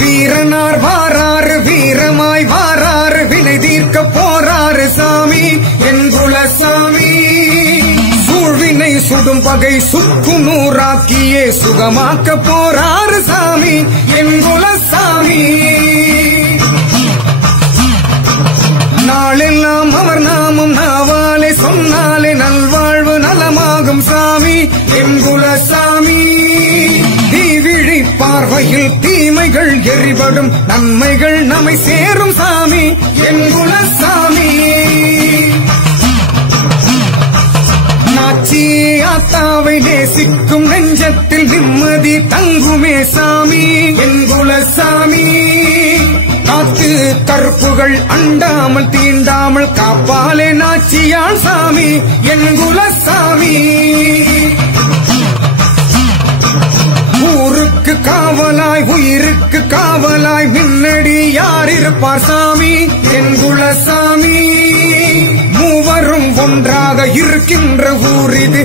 வீரனார் வாராறு வீரமாய் வாராறு வினை தீர்க்க போராறு சாமி என் குலசாமி சூழ்வினை சுடும் பகை சுக்கு நூறாக்கியே சுகமாக்க போராறு சாமி என் குலசாமி நாளெல்லாம் அவர் நாமம் நாவாலே சொன்னாலே நல்வாழ்வு நலமாகும் சாமி என் குலசாமி தீவிழி பார்வையில் தீமைகள் எரிபடும் நன்மைகள் நம்மை சேரும் சாமி என் குலசாமி நாச்சி ஆத்தாவை நேசிக்கும் நெஞ்சத்தில் நிம்மதி தங்குமே சாமி என் குலசாமி காத்து கற்புகள் அண்டாமல் தீண்டாமல் காப்பாலே நாச்சியாள் சாமி என் குலசாமி ஊருக்கு காவலாய் உயிருக்கு காவலாய் முன்னடி யார் இருப்பார் சாமி என் குலசாமி மூவரும் ஒன்றாக இருக்கின்ற ஊர் இது